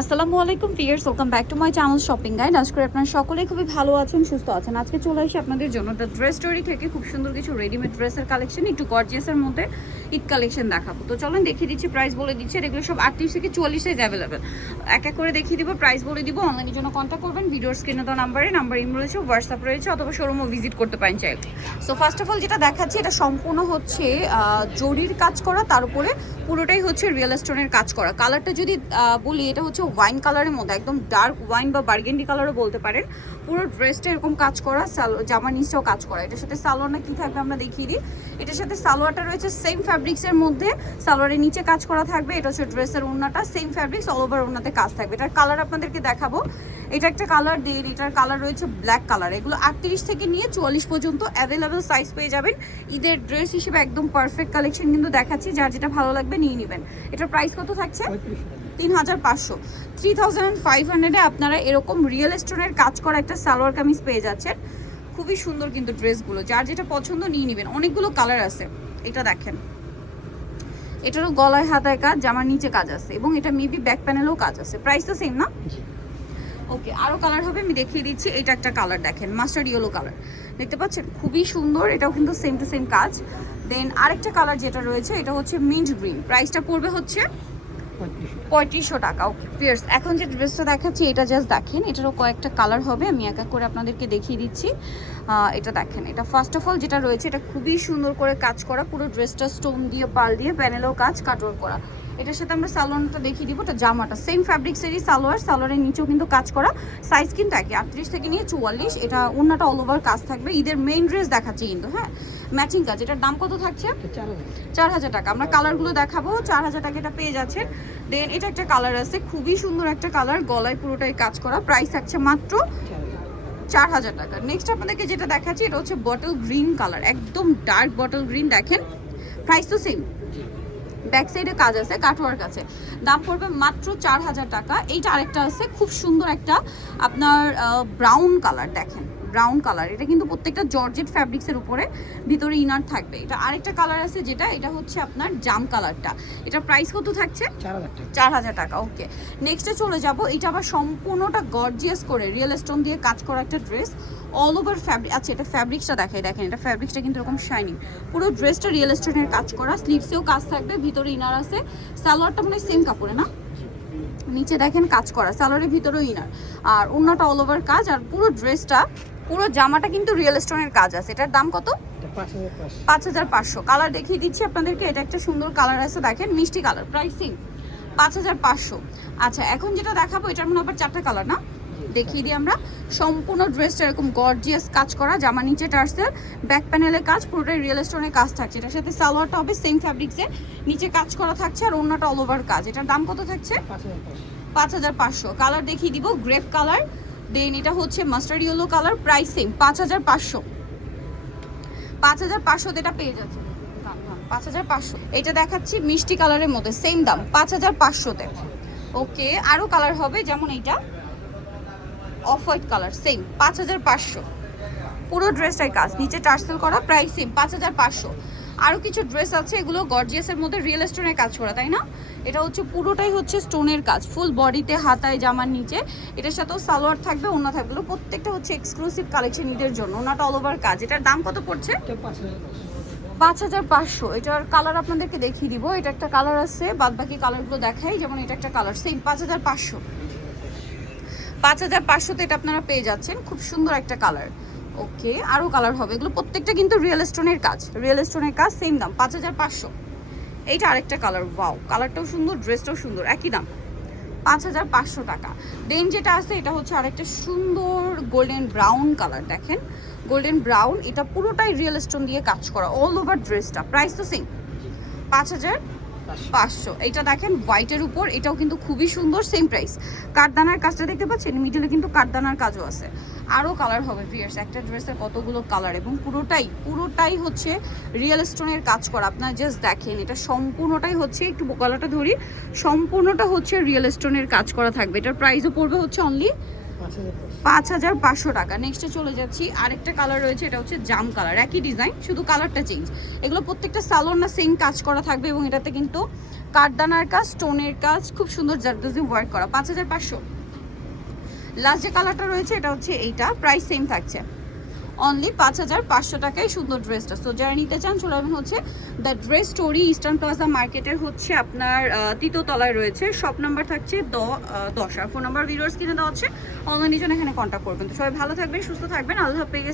আসসালামু আলাইকুম viewers, welcome back to my channel shopping guide. আজকে আপনারা সকলেই খুবই ভালো আছেন, সুস্থ আছেন। আজকে চলে আসি আপনাদের জন্য দ্য ড্রেস স্টোরি থেকে খুব সুন্দর কিছু রেডিমেড ড্রেসের কালেকশন, একটু গর্জিয়াসের মধ্যে ঈদ কালেকশন দেখাবো। তো চলেন দেখিয়ে দিচ্ছি, প্রাইস বলে দিচ্ছি। এগুলো সব 38 থেকে 44 সাইজ অ্যাভেলেবেল। এক এক করে দেখিয়ে দিব, প্রাইস বলে দিব। অনলাইনের জন্য কন্ট্যাক্ট করবেন ভিডিওর স্ক্রিনে দেওয়া নাম্বার ইম রয়েছে, হোয়াটসঅ্যাপ রয়েছে, অথবা শোরুমও ভিজিট করতে পারেন চাইলে। সো ফার্স্ট অফ অল যেটা দেখাচ্ছি, এটা সম্পূর্ণ হচ্ছে জরির কাজ করা, তার উপরে পুরোটাই হচ্ছে রিয়েল স্টোনের কাজ করা। কালারটা যদি বলি, এটা হচ্ছে ওয়াইন কালারের মধ্যে, একদম ডার্ক ওয়াইন বা বার্গেন্ডি কালারও বলতে পারেন। পুরো ড্রেসটা এরকম কাজ করা, জামার নিচটাও কাজ করা। এটার সাথে সালোয়ারটা কি থাকবে আমরা দেখিয়ে দিই। এটার সাথে সালোয়ারটা রয়েছে সেম ফ্যাব্রিক্সের মধ্যে, সালোয়ারের নিচে কাজ করা থাকবে। এটা হচ্ছে ড্রেসের ওড়নাটা, সেম ফ্যাব্রিক্স, অল ওভার ওড়নাতে কাজ থাকবে। এটার কালার আপনাদেরকে দেখাবো। এটা একটা কালার দিয়ে, এটার কালার রয়েছে ব্ল্যাক কালার। এগুলো 38 থেকে নিয়ে 44 পর্যন্ত অ্যাভেলেবেল সাইজ পেয়ে যাবেন। ঈদের ড্রেস হিসেবে একদম পারফেক্ট কালেকশন কিন্তু দেখাচ্ছি, যার যেটা ভালো লাগবে নিয়ে নেবেন। এটার প্রাইস কত থাকছে? 3500। 3500-এ আপনারা এরকম রিয়েল স্টোনের কাজ করা একটা সালোয়ার কামিজ পেয়ে যাচ্ছেন। খুবই সুন্দর কিন্তু ড্রেসগুলো, যার যেটা পছন্দ নিয়ে নেবেন। অনেকগুলো কালার আছে। এটা দেখেন, এটারও গলায় হাতায় কাজ, জামার নিচে কাজ আছে, এবং এটা মেবি ব্যাক প্যানেলেও কাজ আছে। প্রাইস তো সেম না? ওকে, আরও কালার হবে, আমি দেখিয়ে দিচ্ছি। এটা একটা কালার দেখেন, মাস্টার্ড ইয়েলো কালার, দেখতে পাচ্ছেন, খুবই সুন্দর। এটাও কিন্তু সেম টু সেম কাজ। দেন আরেকটা কালার যেটা রয়েছে, এটা হচ্ছে মিন্ট গ্রিন। প্রাইসটা পড়বে হচ্ছে 3500 টাকা। ওকে ফিয়ার্স, এখন যে ড্রেসটা দেখাচ্ছি, এটা জাস্ট দেখেন, এটারও কয়েকটা কালার হবে, আমি এক এক করে আপনাদেরকে দেখিয়ে দিচ্ছি। এটা দেখেন, এটা ফার্স্ট অফ অল যেটা রয়েছে, এটা খুবই সুন্দর করে কাজ করা। পুরো ড্রেসটা স্টোন দিয়ে, পাল দিয়ে, প্যানেলেও কাজ, কাটওয়ার্ক করা। এটার সাথে আমরা সালোয়ারটা দেখিয়ে দিব। এটা জামাটা সেম ফ্যাব্রিক্সেরই সালোয়ার, সালোয়ারের নিচেও কিন্তু কাজ করা। সাইজ কিন্তু একই, 38 থেকে নিয়ে 44। এটা ওড়নাটা অল ওভার কাজ থাকবে। ঈদের মেইন ড্রেস দেখাচ্ছি কিন্তু, হ্যাঁ, ম্যাচিং কাজ। এটার দাম কত থাকছে? 4000 টাকা। আমরা কালারগুলো দেখাবো। 4000 টাকা এটা পেয়ে যাচ্ছেন। দেন এটা একটা কালার আছে, খুবই সুন্দর একটা কালার, গলায় পুরোটাই কাজ করা। প্রাইস থাকছে মাত্র 4000 টাকা। নেক্সট আপনাদেরকে যেটা দেখাচ্ছি, এটা হচ্ছে বটল গ্রিন কালার, একদম ডার্ক বটল গ্রিন। দেখেন, প্রাইস তো সেম, ব্যাক সাইডে কাজ আছে, কাটওয়ার্ক আছে। দাম পড়বে মাত্র 4000 টাকা। এইটা আরেকটা আছে, খুব সুন্দর একটা আপনার ব্রাউন কালার। দেখেন, ব্রাউন কালার, এটা কিন্তু প্রত্যেকটা জর্জেট ফ্যাব্রিক্সের উপরে, ভিতরে ইনার থাকবে। এটা আরেকটা কালার আছে, যেটা এটা হচ্ছে আপনার জাম কালারটা। এটার প্রাইস কত থাকছে? 4000 টাকা। ওকে, নেক্সটে চলে যাব। এটা আবার সম্পূর্ণটা গর্জিয়াস করে রিয়েল স্টোন দিয়ে কাজ করা একটা ড্রেস, অল ওভার ফ্যাব্রিক। আচ্ছা, এটা ফ্যাব্রিক্সটা দেখাই, দেখেন, এটা ফ্যাব্রিক্সটা কিন্তু এরকম শাইনিং। পুরো ড্রেসটা রিয়েল স্টোনের কাজ করা, স্লিভসেও কাজ থাকবে, ভিতরে ইনার আছে। সালোয়ারটা মানে সেম কাপড়ে না, নিচে দেখেন কাজ করা, সালোয়ারের ভিতরেও ইনার, আর ওড়নাটা অল ওভার কাজ। আর পুরো ড্রেসটা, পুরো জামাটা কিন্তু রিয়েল স্টোনের কাজ আছে। এটার দাম কত? 5500। কালার দেখিয়ে দিচ্ছি আপনাদেরকে। এটা একটা সুন্দর কালার আছে, দেখেন, মিষ্টি কালার, প্রাইসিং 5500। আচ্ছা, এখন যেটা দেখাবো, এটার মনে আবার 4টা কালার না, দেখিয়ে দিই আমরা। সম্পূর্ণ ড্রেসটা এরকম গর্জিয়াস কাজ করা, জামা নিচে টার্সেল, ব্যাক প্যানেলের কাজ, পুরোটাই রিয়েল স্টোনের কাজ থাকছে। এটার সাথে সালোয়ারটা হবে সেম ফ্যাব্রিক্সে, নিচে কাজ করা থাকছে, আর ওড়নাটা অল ওভার কাজ। এটার দাম কত থাকছে? 5500। কালার দেখিয়ে দিব, গ্রেপ কালার। দেন এটা হচ্ছে mustard yellow colour, price same 5500। 5500 এটা পেয়ে যাচ্ছে, 5500। এটা দেখাচ্ছি মিষ্টি কালারের মধ্যে, সেম দাম 5500-তে। ওকে, আরও কালার হবে, যেমন এইটা অফ হোয়াইট কালার, সেম 5500। পুরো ড্রেসটাই কাজ, নিচে টার্সেল করা, প্রাইস সেম 5500। আরও কিছু ড্রেস আছে, এগুলো গর্জিয়াসের মধ্যে রিয়েল স্টোনের কাজ করা, তাই না? এটা হচ্ছে পুরোটাই হচ্ছে স্টোনের কাজ, ফুল বডিতে, হাতায়, জামার নিচে। এটার সাথেও সালোয়ার থাকবে, ওড়না থাকবে। এগুলো প্রত্যেকটা হচ্ছে এক্সক্লুসিভ কালেকশন ঈদের জন্য। ওড়নাটা অল ওভার কাজ। এটার দাম কত পড়ছে? 5500। এটার কালার আপনাদেরকে দেখিয়ে দিব। এটা একটা কালার আছে, বাদ বাকি কালারগুলো দেখাই। যেমন এটা একটা কালার, সেম 5500। 5500-তে এটা আপনারা পেয়ে যাচ্ছেন। খুব সুন্দর একটা কালার। ওকে, আরও কালার হবে। এগুলো প্রত্যেকটা কিন্তু রিয়েল স্টোনের কাজ, রিয়েল স্টোনের কাজ, সেম দাম 5500। এইটা আরেকটা কালার, ওয়াও, কালারটাও সুন্দর, ড্রেসটাও সুন্দর, একই দাম 5500 টাকা। দেন যেটা আছে, এটা হচ্ছে আরেকটা সুন্দর গোল্ডেন ব্রাউন কালার। দেখেন, গোল্ডেন ব্রাউন, এটা পুরোটাই রিয়েল স্টোন দিয়ে কাজ করা, অল ওভার ড্রেসটা। প্রাইস তো সেম 5500। এটা দেখেন হোয়াইটের উপর, এটাও কিন্তু খুবই সুন্দর, সেম প্রাইস। কাঠদানার কাজটা দেখতে পাচ্ছেন, মিডলে কিন্তু কাঠদানার কাজও আছে। আরও কালার হবে ভিউয়ার্স, একটা ড্রেসের কতগুলো কালার, এবং পুরোটাই হচ্ছে রিয়েল স্টোনের কাজ করা। আপনারা জাস্ট দেখেন, এটা সম্পূর্ণটাই হচ্ছে, একটু গলাটা ধরি, সম্পূর্ণটা হচ্ছে রিয়েল স্টোনের কাজ করা থাকবে। এটার প্রাইসও পড়বে হচ্ছে অনলি 5500 টাকা। নেক্সটে চলে যাচ্ছি, আরেকটা কালার রয়েছে, এটা হচ্ছে জাম কালার, একই ডিজাইন, শুধু কালারটা চেঞ্জ। এগুলো প্রত্যেকটা সালোয়ার না সেম কাজ করা থাকবে, এবং এটাতে কিন্তু কাঠদানার কাজ, স্টোনের কাজ, খুব সুন্দর জারদোজি ওয়ার্ক করা, 5500। লাস্ট যে কালারটা রয়েছে এটা হচ্ছে এইটা, প্রাইস সেম থাকছে অনলি 5500 টাকায় সুন্দর ড্রেসটা। সো যারা নিতে চান চলে যাবেন হচ্ছে the dress story, eastern plaza মার্কেটের হচ্ছে আপনার 3য় তলায় রয়েছে। শপ নাম্বার থাকছে 10 আর ফোন নাম্বার ভিডিওস কিনে দেওয়া হচ্ছে, অনলাইনের জন্য এখানে কন্ট্যাক্ট করবেন। তো সবাই ভালো থাকবেন, সুস্থ থাকবেন, আল্লাহ হাফেজ।